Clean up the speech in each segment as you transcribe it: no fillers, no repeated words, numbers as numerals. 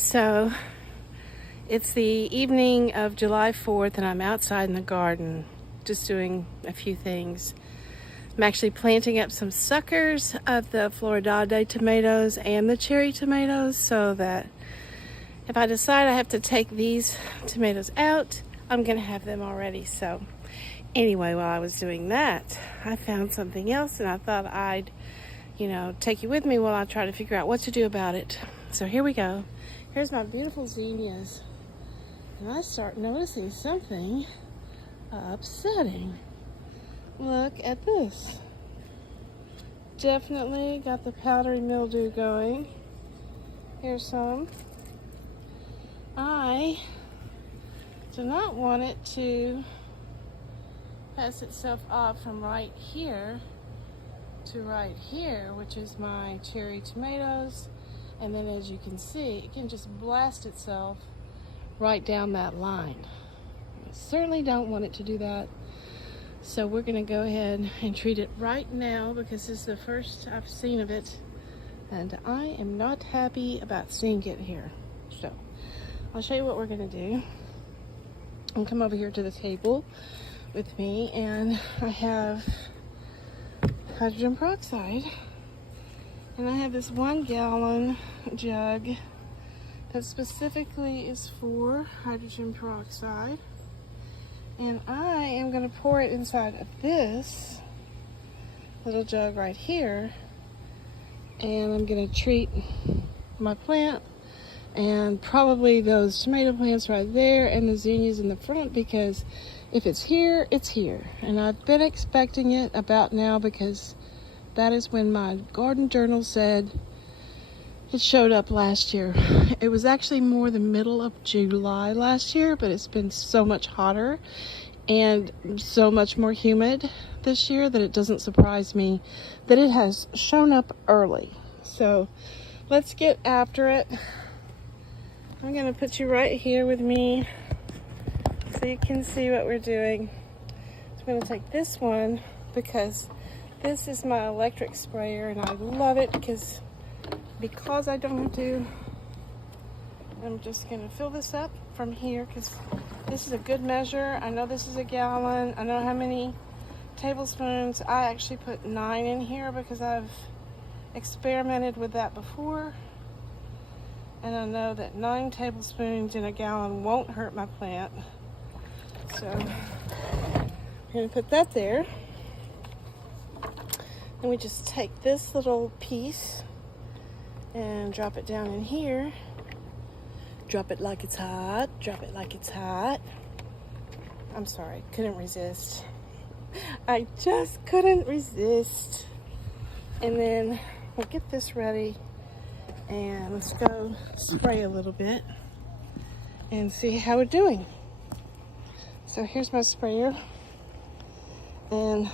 So it's the evening of July 4th and I'm outside in the garden just doing a few things. I'm actually planting up some suckers of the Floridade tomatoes and the cherry tomatoes so that if I decide I have to take these tomatoes out, I'm gonna have them already. So anyway, while I was doing that, I found something else and I thought I'd, take you with me while I try to figure out what to do about it. So here we go. Here's my beautiful zinnias. And I start noticing something upsetting. Look at this. Definitely got the powdery mildew going. Here's some. I do not want it to pass itself off from right here to right here, which is my cherry tomatoes. And then as you can see, it can just blast itself right down that line. I certainly don't want it to do that. So we're gonna go ahead and treat it right now because this is the first I've seen of it. And I am not happy about seeing it here. So I'll show you what we're gonna do. I'll come over here to the table with me and I have hydrogen peroxide. And I have this 1 gallon jug that specifically is for hydrogen peroxide. And I am going to pour it inside of this little jug right here. And I'm going to treat my plant and probably those tomato plants right there and the zinnias in the front, because if it's here, it's here. And I've been expecting it about now because that is when my garden journal said it showed up last year. It was actually more the middle of July last year, but it's been so much hotter and so much more humid this year that it doesn't surprise me that it has shown up early. So let's get after it. I'm gonna put you right here with me so you can see what we're doing. So I'm gonna take this one because this is my electric sprayer and I love it because I don't have to. I'm just gonna fill this up from here because this is a good measure. I know this is a gallon. I know how many tablespoons. I actually put 9 in here because I've experimented with that before. And I know that 9 tablespoons in a gallon won't hurt my plant. So I'm gonna put that there. And we just take this little piece and drop it down in here. Drop it like it's hot. Drop it like it's hot. I'm sorry, couldn't resist. I just couldn't resist. And then we'll get this ready and let's go spray a little bit and see how we're doing. So here's my sprayer. And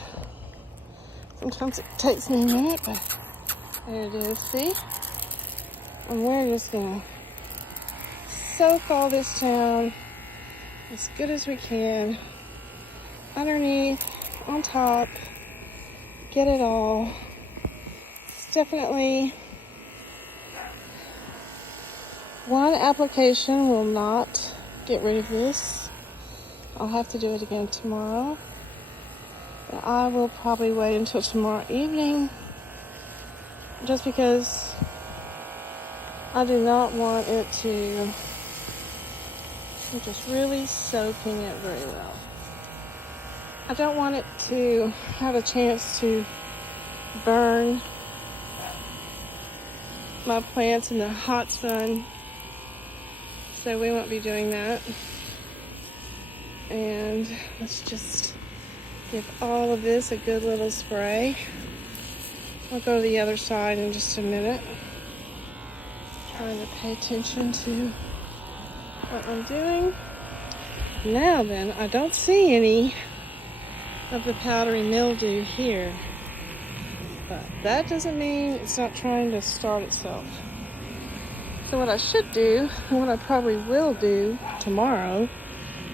sometimes it takes me a minute, but there it is, see? And we're just gonna soak all this down as good as we can. Underneath, on top, get it all. It's definitely one application will not get rid of this. I'll have to do it again tomorrow. But I will probably wait until tomorrow evening just because I do not want it to. I'm just really soaking it very well. I don't want it to have a chance to burn my plants in the hot sun, so we won't be doing that. And let's just give all of this a good little spray. I'll go to the other side in just a minute. Trying to pay attention to what I'm doing. Now then, I don't see any of the powdery mildew here. But that doesn't mean it's not trying to start itself. So what I should do, and what I probably will do tomorrow,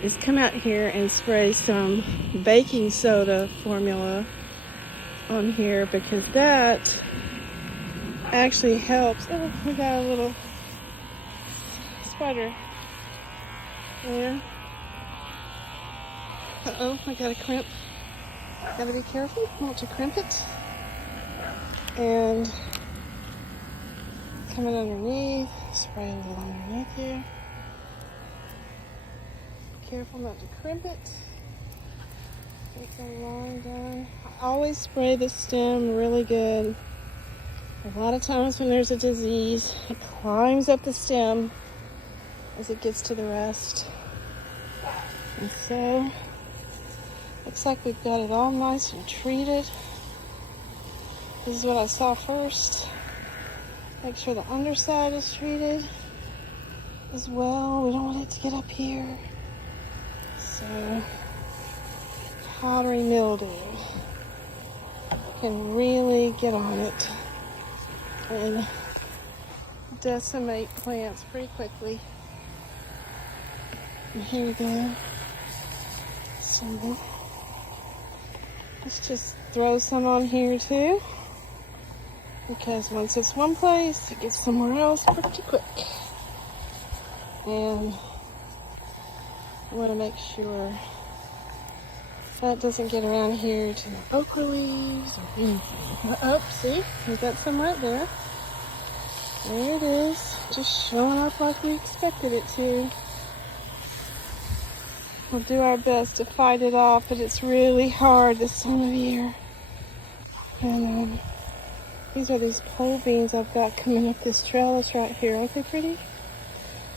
is come out here and spray some baking soda formula on here because that actually helps. Oh, we got a little spider. Yeah. Uh-oh, I got a crimp. Gotta be careful not to crimp it. And coming underneath, spray a little underneath here. Careful not to crimp it. Get the line done. I always spray the stem really good. A lot of times when there's a disease, it climbs up the stem as it gets to the rest. And so, looks like we've got it all nice and treated. This is what I saw first. Make sure the underside is treated as well. We don't want it to get up here. So, powdery mildew can really get on it and decimate plants pretty quickly. And here we go. So, let's just throw some on here too, because once it's one place, it gets somewhere else pretty quick. And I want to make sure that doesn't get around here to the okra leaves or anything. Oh, see? We got some right there. There it is. Just showing up like we expected it to. We'll do our best to fight it off, but it's really hard this time of year. And these are these pole beans I've got coming up this trellis right here. Aren't they pretty?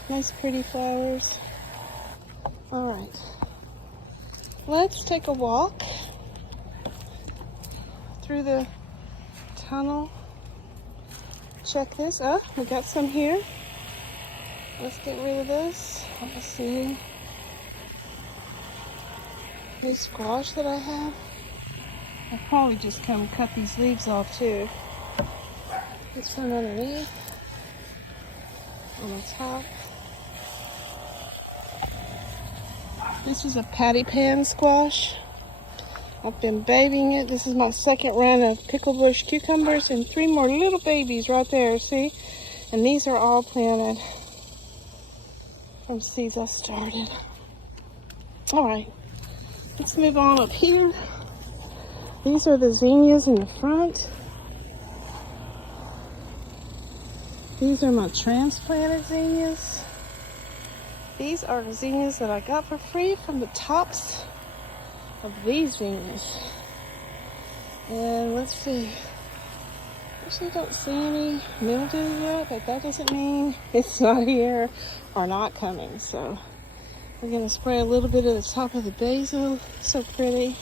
Nice pretty flowers. All right. Let's take a walk through the tunnel. Check this. Oh, we got some here. Let's get rid of this. Let's see. This squash that I have. I'll probably just come cut these leaves off too. This one underneath. On the top. This is a patty pan squash. I've been babying it. This is my second run of pickle bush cucumbers and 3 more little babies right there, see? And these are all planted from seeds I started. All right, let's move on up here. These are the zinnias in the front. These are my transplanted zinnias. These are zinnias that I got for free from the tops of these zinnias. And let's see. Actually, I don't see any mildew yet, but that doesn't mean it's not here or not coming. So we're going to spray a little bit of the top of the basil. So pretty.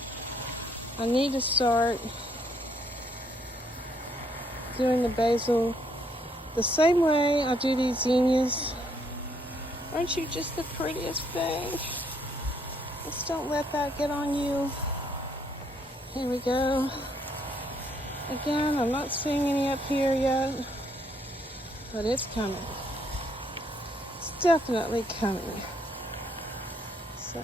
I need to start doing the basil the same way I do these zinnias. Aren't you just the prettiest thing? Just don't let that get on you. Here we go. Again, I'm not seeing any up here yet, but it's coming. It's definitely coming. So,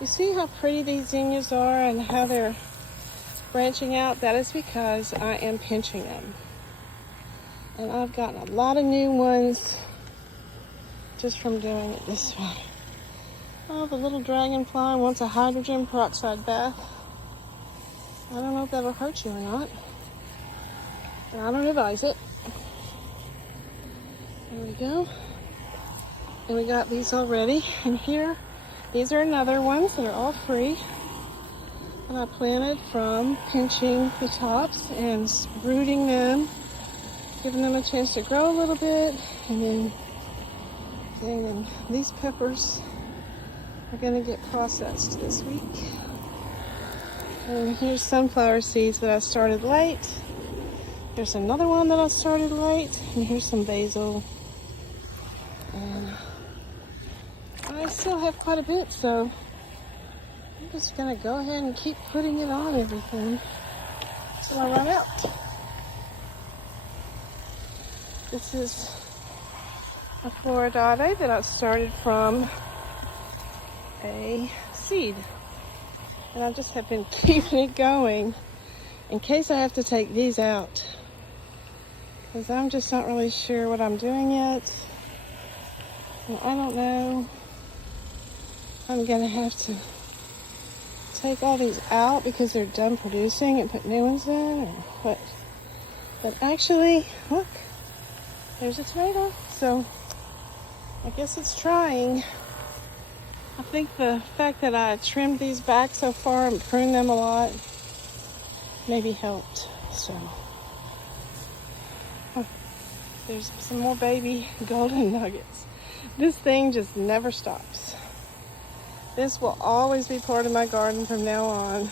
you see how pretty these zinnias are and how they're branching out? That is because I am pinching them. And I've gotten a lot of new ones just from doing it this way. Oh, the little dragonfly wants a hydrogen peroxide bath. I don't know if that'll hurt you or not, but I don't advise it. There we go. And we got these already. And here, these are another ones that are all free. And I planted from pinching the tops and rooting them, giving them a chance to grow a little bit, and then these peppers are going to get processed this week. And here's sunflower seeds that I started late. Here's another one that I started late. And here's some basil. And I still have quite a bit, so I'm just going to go ahead and keep putting it on everything until I run out. This is a floridade that I started from a seed. And I just have been keeping it going in case I have to take these out. Because I'm just not really sure what I'm doing yet. And I don't know. I'm gonna have to take all these out because they're done producing and put new ones in, or what. But actually, look, there's a tomato. So I guess it's trying. I think the fact that I trimmed these back so far and pruned them a lot maybe helped. So there's some more baby golden nuggets. This thing just never stops. This will always be part of my garden from now on.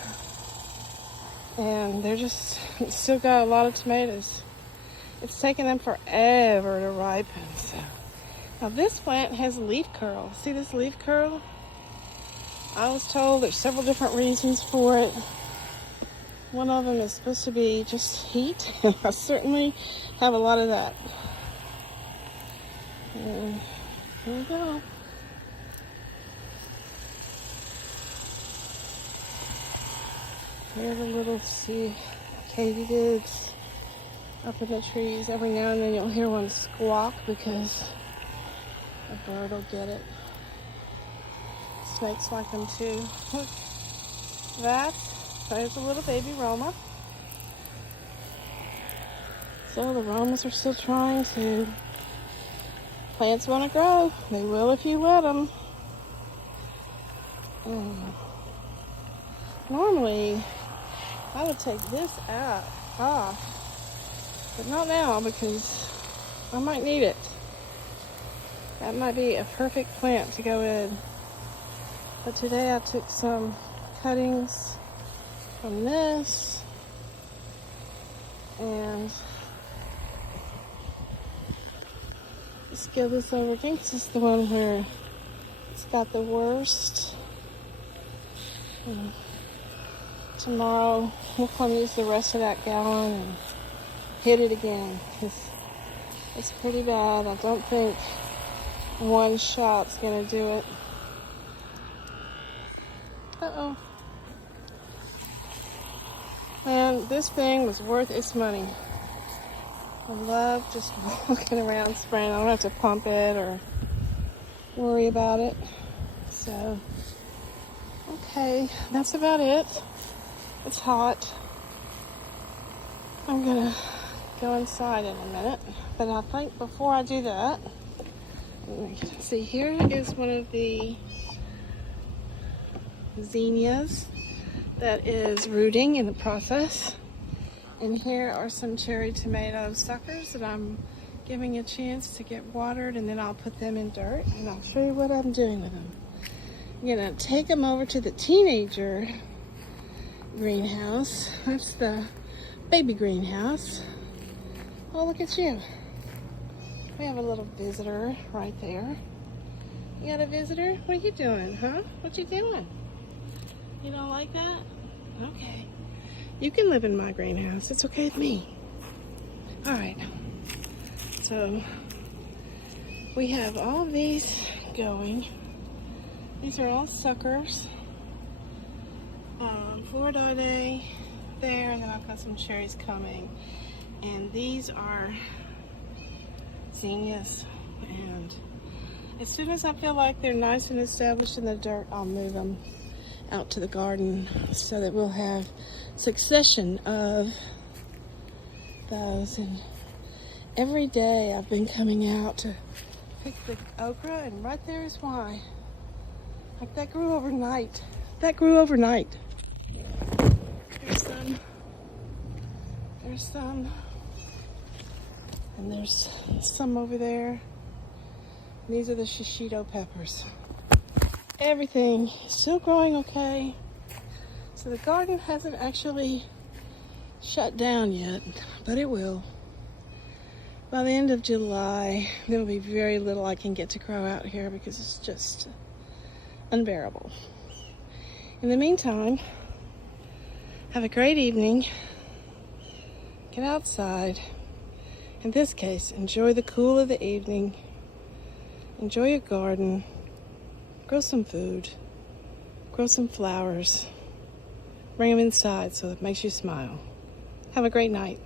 And they're just still got a lot of tomatoes. It's taken them forever to ripen. So now this plant has leaf curl. See this leaf curl? I was told there's several different reasons for it. One of them is supposed to be just heat. I certainly have a lot of that. And here we go. Here are the little katydids up in the trees. Every now and then you'll hear one squawk because a bird will get it. Snakes like them too. Look, there's a little baby Roma. So the Romas are still trying to. Plants want to grow. They will if you let them. Normally, I would take this off, but not now because I might need it. That might be a perfect plant to go in. But today I took some cuttings from this and just give this over. I think this is the one where it's got the worst. Tomorrow we'll come use the rest of that gallon and hit it again. It's pretty bad. I don't think one shot's gonna do it. Uh-oh. Man, this thing was worth its money. I love just walking around spraying. I don't have to pump it or worry about it. So, okay, that's about it. It's hot. I'm gonna go inside in a minute, but I think before I do that, see, here is one of the zinnias that is rooting in the process, and here are some cherry tomato suckers that I'm giving a chance to get watered, and then I'll put them in dirt and I'll show you what I'm doing with them. I'm gonna take them over to the teenager greenhouse. That's the baby greenhouse. Oh, look at you. We have a little visitor right there. You got a visitor? What are you doing, huh? What you doing? You don't like that? Okay. You can live in my greenhouse. It's okay with me. All right. So we have all of these going. These are all suckers. Floridae there, and then I've got some cherries coming. And these are zinnias. And as soon as I feel like they're nice and established in the dirt, I'll move them out to the garden so that we'll have succession of those. And every day I've been coming out to pick the okra, and right there is why. Like, that grew overnight. That grew overnight. There's some. And there's some over there. And these are the shishito peppers. Everything is still growing okay. So the garden hasn't actually shut down yet, but it will. By the end of July, there'll be very little I can get to grow out here because it's just unbearable. In the meantime, have a great evening. Get outside. In this case, enjoy the cool of the evening. Enjoy your garden. Grow some food. Grow some flowers. Bring them inside so it makes you smile. Have a great night.